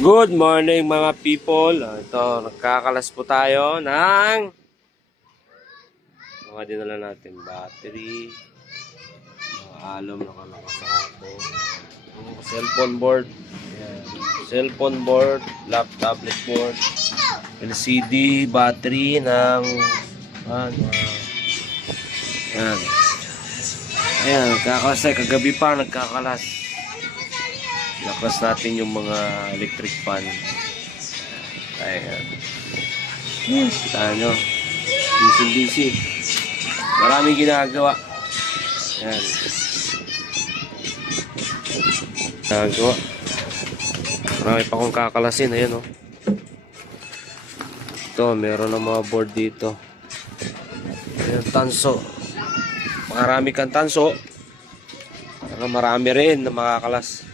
Good morning mga people. Ito, nagkakalas po tayo ng mga dinala natin. Battery, mga alum na kalakasato, cellphone board, ayan. Cellphone board, tablet board, LCD, battery ng ayan. Ayan, nagkakalas tayo. Kagabi pa nagkakalas. Lakas natin yung mga electric fan. Ayan. Kita nyo. Busy. Maraming ginagawa. Ayan. Ginagawa. Marami pa akong kakalasin. Ayan o. Ito, meron ng mga board dito. Ayan, tanso. Marami kang tanso. Marami rin na makakalas.